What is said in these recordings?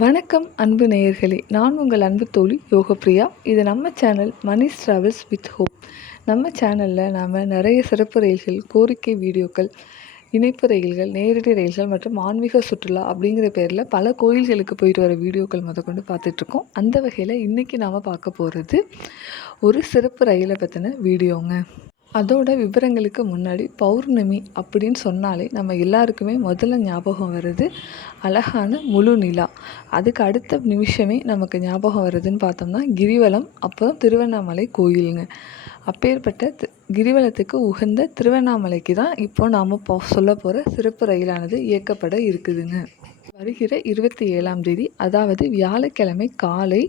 வணக்கம் அன்பு நேயர்களே, நான் உங்கள் அன்பு தோழி யோகப்பிரியா. இது நம்ம channel Mani's travels with hope. நம்ம சேனலில் நாம் நிறைய சிறப்பு ரயில்கள், கோரிக்கை வீடியோக்கள், இணைப்பு ரயில்கள், நேரடி ரயில்கள் மற்றும் ஆன்மீக சுற்றுலா அப்படிங்கிற பேரில் பல கோயில்களுக்கு போயிட்டு வர வீடியோக்கள் கொண்டு பார்த்துட்ருக்கோம். அந்த வகையில் இன்றைக்கி நாம் பார்க்க போகிறது ஒரு சிறப்பு ரயிலை பற்றின வீடியோங்க. அதோட விவரங்களுக்கு முன்னாடி பௌர்ணமி அப்படின்னு சொன்னாலே நம்ம எல்லாருக்குமே முதல்ல ஞாபகம் வருது அழகான முழு நிலா. அதுக்கு அடுத்த நிமிஷமே நமக்கு ஞாபகம் வருதுன்னு பார்த்தோம்னா கிரிவலம், அப்புறம் திருவண்ணாமலை கோயிலுங்க. அப்பேற்பட்ட கிரிவலத்துக்கு உகந்த திருவண்ணாமலைக்கு தான் இப்போ நாம் சொல்ல போகிற சிறப்பு ரயிலானது இயக்கப்பட இருக்குதுங்க. வருகிற 27ஆம் தேதி, அதாவது வியாழக்கிழமை காலை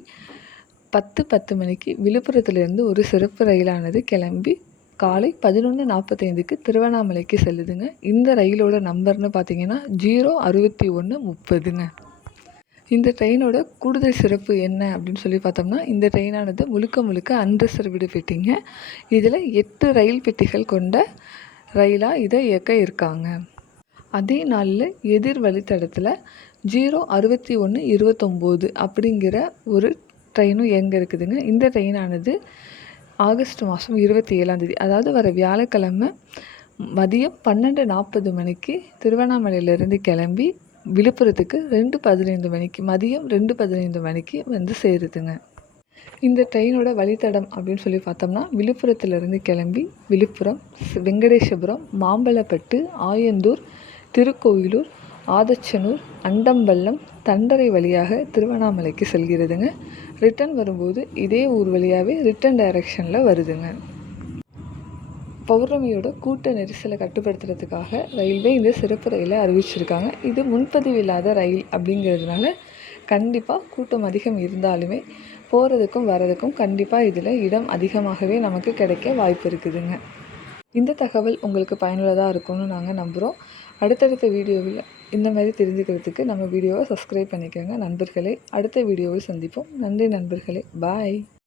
10:10 மணிக்கு விழுப்புரத்துலேருந்து ஒரு சிறப்பு ரயிலானது கிளம்பி காலை 11:45க்கு திருவண்ணாமலைக்கு செல்லுதுங்க. இந்த ரயிலோட நம்பர்னு பார்த்தீங்கன்னா 06130ங்க. இந்த ட்ரெயினோட கூடுதல் சிறப்பு என்ன அப்படின்னு சொல்லி பார்த்தோம்னா, இந்த ட்ரெயினானது முழுக்க அன்ரிசர்வ்டு பெட்டிங்க. இதில் 8 ரயில் பெட்டிகள் கொண்ட ரயிலாக இதை இயக்க இருக்காங்க. அதே நாளில் எதிர் வழித்தடத்தில் 06129 அப்படிங்கிற ஒரு ட்ரெயினும் இயங்க இருக்குதுங்க. இந்த ட்ரெயினானது ஆகஸ்ட் மாதம் 27ஆம் தேதி, அதாவது வர வியாழக்கிழமை மதியம் 12:40 மணிக்கு திருவண்ணாமலையிலேருந்து கிளம்பி விழுப்புரத்துக்கு 2:15 மணிக்கு மதியம் 2:15 மணிக்கு வந்து சேருதுங்க. இந்த ட்ரெயினோட வழித்தடம் அப்படின்னு சொல்லி பார்த்தோம்னா, விழுப்புரத்துலேருந்து கிளம்பி விழுப்புரம், வெங்கடேசபுரம், மாம்பழப்பட்டு, ஆயந்தூர், திருக்கோயிலூர், ஆதச்சனூர், அண்டம்பள்ளம், தண்டரை வழியாக திருவண்ணாமலைக்கு செல்கிறதுங்க. ரிட்டன் வரும்போது இதே ஊர் வழியாகவே ரிட்டன் டைரக்ஷனில் வருதுங்க. பௌர்ணமியோட கூட்ட நெரிசலை கட்டுப்படுத்துறதுக்காக ரயில்வே இந்த சிறப்பு ரயிலை அறிவிச்சிருக்காங்க. இது முன்பதிவு இல்லாத ரயில் அப்படிங்கிறதுனால கண்டிப்பாக கூட்டம் அதிகம் இருந்தாலுமே போகிறதுக்கும் வரதுக்கும் கண்டிப்பாக இதில் இடம் அதிகமாகவே நமக்கு கிடைக்க வாய்ப்பு இருக்குதுங்க. இந்த தகவல் உங்களுக்கு பயனுள்ளதாக இருக்கும்னு நாங்கள் நம்புகிறோம். அடுத்தடுத்த வீடியோவில் இந்த மாதிரி தெரிஞ்சுக்கிறதுக்கு நம்ம வீடியோவை சப்ஸ்கிரைப் பண்ணிக்கோங்க நண்பர்களே. அடுத்த வீடியோவில் சந்திப்போம். நன்றி நண்பர்களே. பாய்.